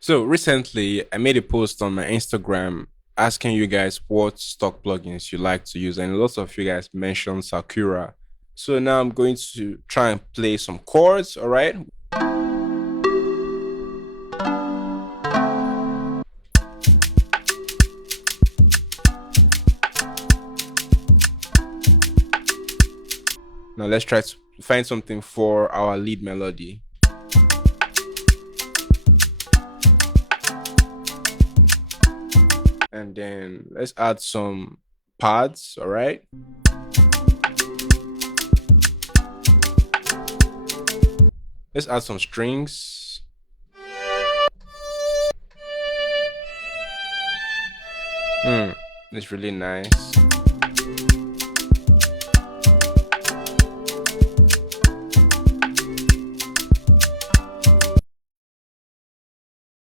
So recently, I made a post on my Instagram asking you guys what stock plugins you like to use, and lots of you guys mentioned Sakura. So now I'm going to try and play some chords. All right. Now let's try to find something for our lead melody. And then let's add some pads. All right. Let's add some strings. It's really nice.